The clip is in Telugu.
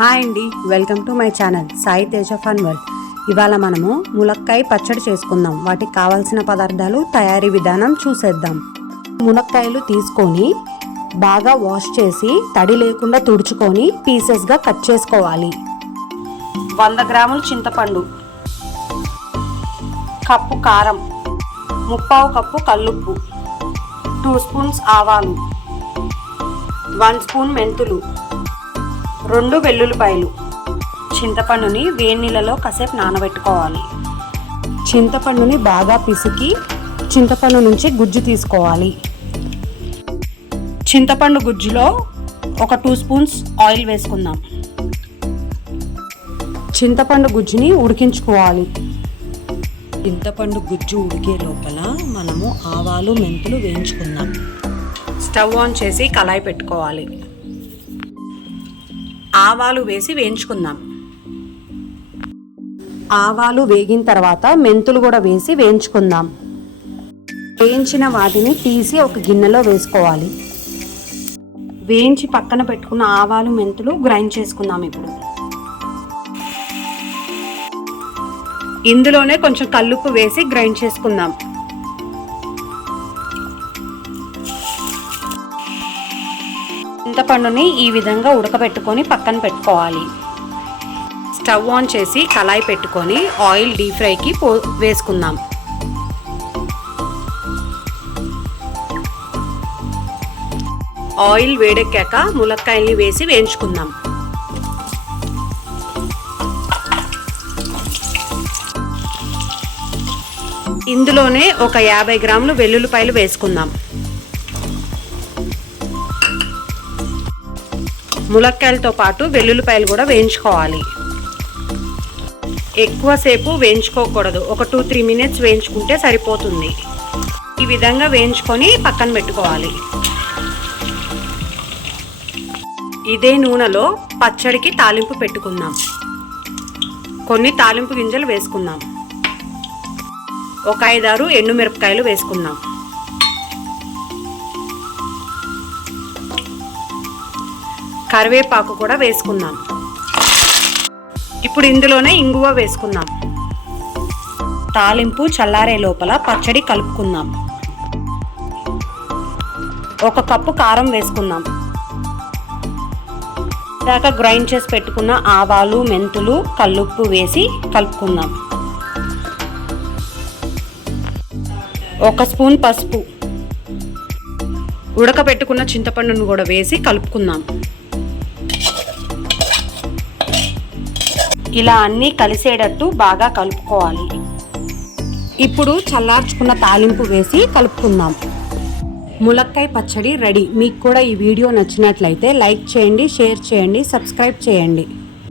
హాయ్ అండి. Welcome to my channel. Sai Teja fun world. ఇవాళ మనము ములక్కాయ పచ్చడి చేసుకుందాం. వాటికి కావాల్సిన పదార్థాలు తయారీ విధానం చూసేద్దాం. మునక్కాయలు తీసుకొని బాగా వాష్ చేసి తడి లేకుండా తుడుచుకొని పీసెస్గా కట్ చేసుకోవాలి. వంద గ్రాములు చింతపండు కప్పు కారం ముప్పావు కప్పు కల్లుప్పు టూ స్పూన్స్ ఆవాలు వన్ స్పూన్ మెంతులు రెండు వెల్లుల్లిపాయలు. చింతపండుని వేడి నీళ్ళలో కాసేపు నానబెట్టుకోవాలి. చింతపండుని బాగా పిసికి చింతపండు నుంచి గుజ్జు తీసుకోవాలి. చింతపండు గుజ్జులో ఒక టూ స్పూన్స్ ఆయిల్ వేసుకుందాం. చింతపండు గుజ్జుని ఉడికించుకోవాలి. చింతపండు గుజ్జు ఉడికే లోపల మనము ఆవాలు మెంతులు వేయించుకుందాం. స్టవ్ ఆన్ చేసి కళాయి పెట్టుకోవాలి. ఆవాలు వేసి వేయించుకుందాం. ఆవాలు వేగిన తర్వాత మెంతులు కూడా వేసి వేయించుకుందాం. వేయించిన వాటిని తీసి ఒక గిన్నెలో వేసుకోవాలి. వేయించి పక్కన పెట్టుకున్న ఆవాలు మెంతులు గ్రైండ్ చేసుకుందాం ఇప్పుడు. ఇందులోనే కొంచెం కల్లుప్పు వేసి గ్రైండ్ చేసుకుందాం. చింతపండుని ఈ విధంగా ఉడకబెట్టుకొని పక్కన పెట్టుకోవాలి. స్టవ్ ఆన్ చేసి కళాయి పెట్టుకొని ఆయిల్ డీప్ ఫ్రైకి పో వేసుకుందాం. ఆయిల్ వేడెక్కాక ములక్కాయల్ని వేసి వేయించుకుందాం. ఇందులోనే ఒక యాభై గ్రాములు వెల్లుల్లిపాయలు వేసుకుందాం. ములక్కాయలతో పాటు వెల్లుల్లిపాయలు కూడా వేయించుకోవాలి. ఎక్కువసేపు వేయించుకోకూడదు. ఒక టూ త్రీ మినిట్స్ వేయించుకుంటే సరిపోతుంది. ఈ విధంగా వేయించుకొని పక్కన పెట్టుకోవాలి. ఇదే నూనెలో పచ్చడికి తాలింపు పెట్టుకుందాం. కొన్ని తాలింపు గింజలు వేసుకుందాం. ఒక ఐదారు ఎండుమిరపకాయలు వేసుకుందాం. కరివేపాకు కూడా వేసుకుందాం. ఇప్పుడు ఇందులోనే ఇంగువ వేసుకుందాం. తాలింపు చల్లారే లోపల పచ్చడి కలుపుకుందాం. ఒక కప్పు కారం వేసుకుందాం. దాకా గ్రైండ్ చేసి పెట్టుకున్న ఆవాలు మెంతులు కల్లుప్పు వేసి కలుపుకుందాం. ఒక స్పూన్ పసుపు. ఉడకబెట్టుకున్న చింతపండును కూడా వేసి కలుపుకుందాం. ఇలా అన్నీ కలిసేటట్టు బాగా కలుపుకోవాలి. ఇప్పుడు చల్లార్చుకున్న తాలింపు వేసి కలుపుకుందాం. ములక్కాయ పచ్చడి రెడీ. మీకు కూడా ఈ వీడియో నచ్చినట్లయితే లైక్ చేయండి షేర్ చేయండి సబ్స్క్రైబ్ చేయండి.